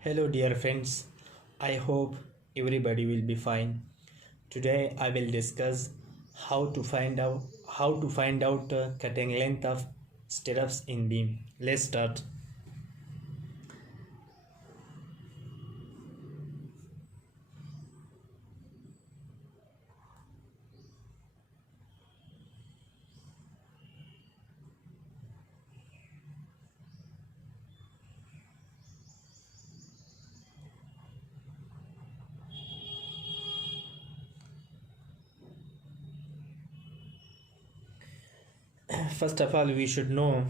Hello dear friends, I hope everybody will be fine. Today I will discuss how to find out cutting length of stirrups in beam. Let's start. First of all, we should know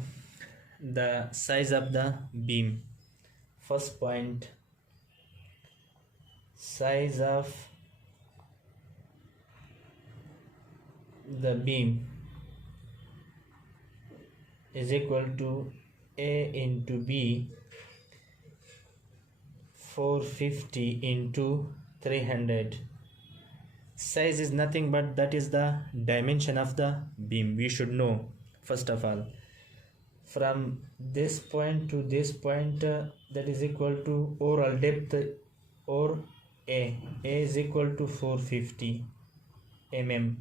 the size of the beam. First point, size of the beam is equal to A into B 450 into 300. Size is nothing but that is the dimension of the beam. We should know first of all from this point to this point, that is equal to overall depth, or A is equal to 450 mm.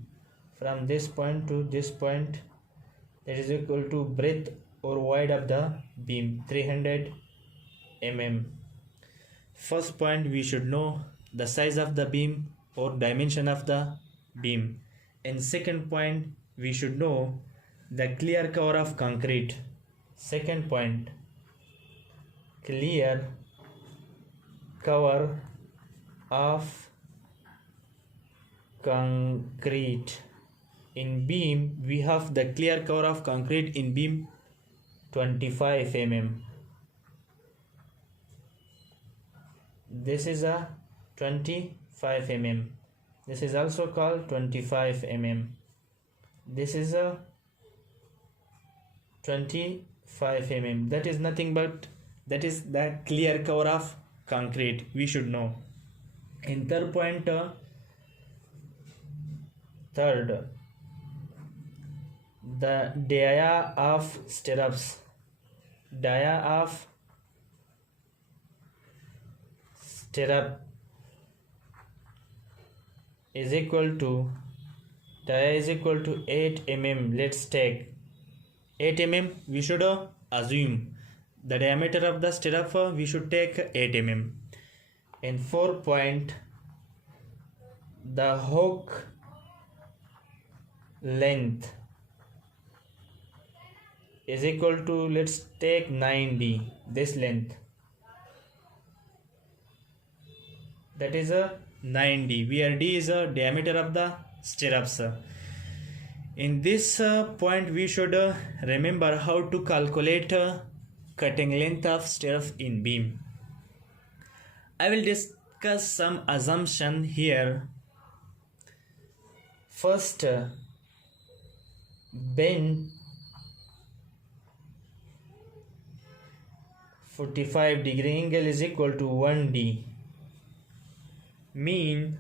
From this point to this point, that is equal to breadth or wide of the beam 300 mm. First point, we should know the size of the beam or dimension of the beam. And second point, we should know the clear cover of concrete. Second point, clear cover of concrete. In beam, we have the clear cover of concrete in beam 25 mm. This is a 25 mm. This is also called 25 mm. This is a 25 mm. That is nothing but that is the clear cover of concrete. We should know. In third point, third, the dia of stirrups. Dia of stirrup is equal to 8 mm. Let's take 8 mm. We should assume the diameter of the stirrup, we should take 8 mm. In 4 point, the hook length is equal to, let's take 9d, this length, that is a 9d, where d is a diameter of the stirrups. In this point, we should remember how to calculate cutting length of stirrups in beam. I will discuss some assumption here. First, bend 45-degree angle is equal to 1d. Mean,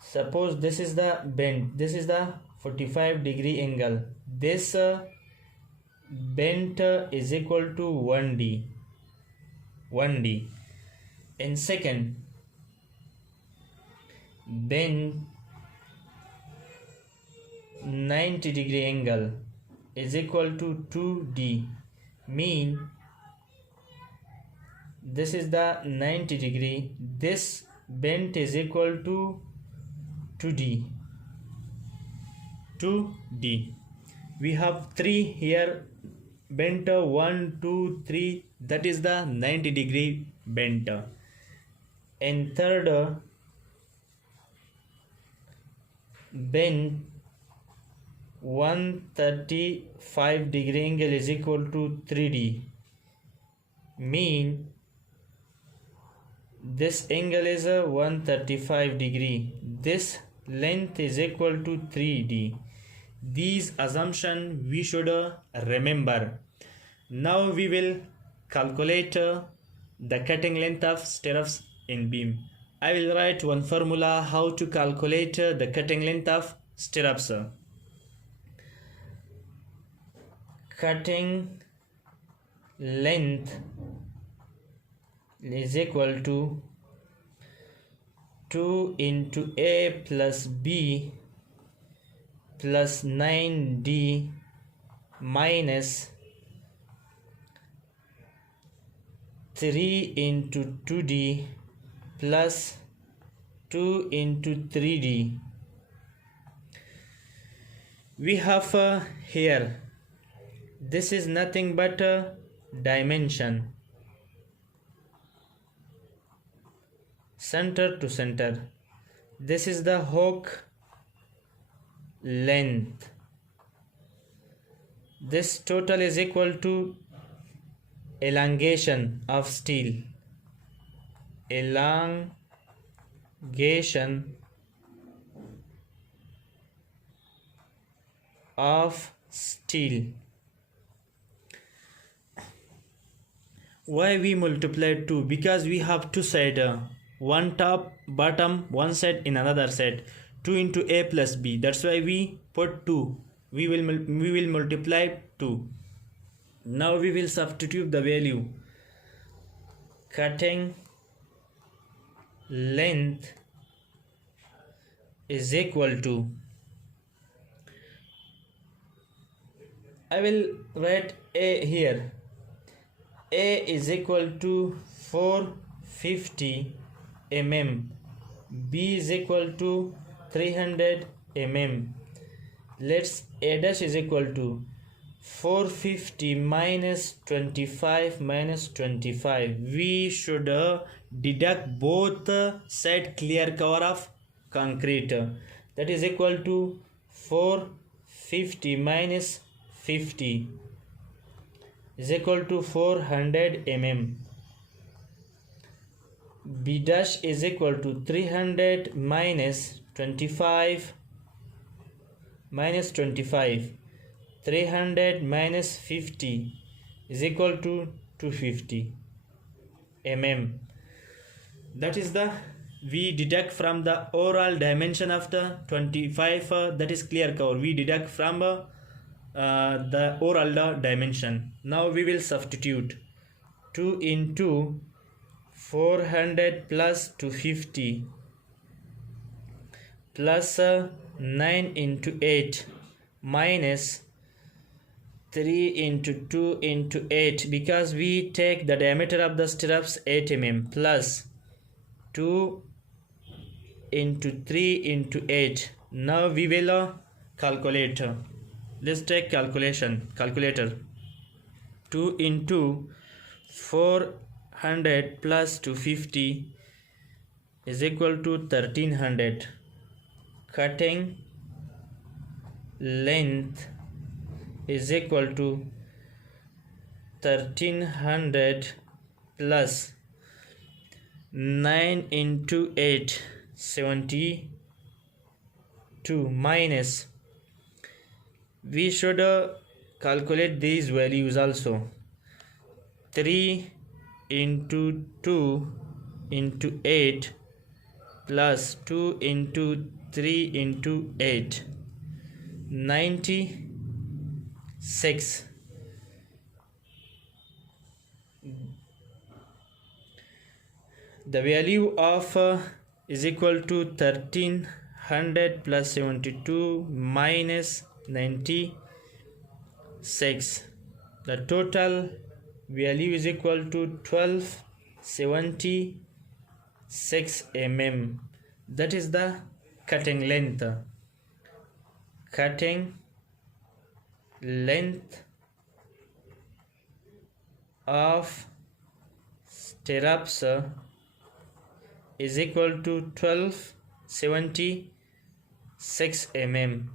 suppose this is the bend, this is the 45-degree angle, this bent is equal to 1d. In second, bend 90-degree angle is equal to 2d. Mean, this is the 90 degree, this bent is equal to 2d. We have 3 here, bent 1, 2, 3, that is the 90 degree bent. And third, bend 135-degree angle is equal to 3d. Mean, this angle is a 135 degree, this length is equal to 3d. These assumptions we should remember. Now we will calculate the cutting length of stirrups in beam. I will write one formula how to calculate the cutting length of stirrups. Cutting length is equal to 2 into A plus B plus 9D minus 3 into 2D plus 2 into 3D. We have here, this is nothing but a dimension, center to center. This is the hook length. This total is equal to elongation of steel. Elongation of steel. Why we multiply 2? Because we have two sides, one top, bottom, one side in another side. 2 into A plus B. That's why we put 2. We will multiply 2. Now we will substitute the value. Cutting length is equal to, I will write A here. A is equal to 450 mm. B is equal to 300 mm. Let's A dash is equal to 450 minus 25 minus 25. We should deduct both side clear cover of concrete. That is equal to 450 minus 50 is equal to 400 mm. B dash is equal to 300 minus 25 minus 25. 300 minus 50 is equal to 250 mm. That is the, we deduct from the overall dimension of the 25, that is clear cover. We deduct from the overall dimension. Now we will substitute 2 into 400 plus 250 plus 9 into 8 minus 3 into 2 into 8, because we take the diameter of the stirrups 8 mm, plus 2 into 3 into 8. Now we will calculate. Let's take calculator. 2 into 400 plus 250 is equal to 1300. Cutting length is equal to 1300 plus 9 into 8, 72, minus, we should calculate these values also. 3 into 2 into 8 plus 2 into 3 into 8, 96. The value of is equal to 1300 plus 72 minus 96. The total value is equal to 1276 mm. That is the cutting length. Cutting length of stirrups is equal to 1276 mm.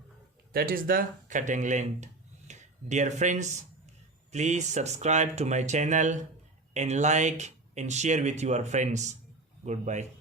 That is the cutting length. Dear friends, please subscribe to my channel and like and share with your friends. Goodbye.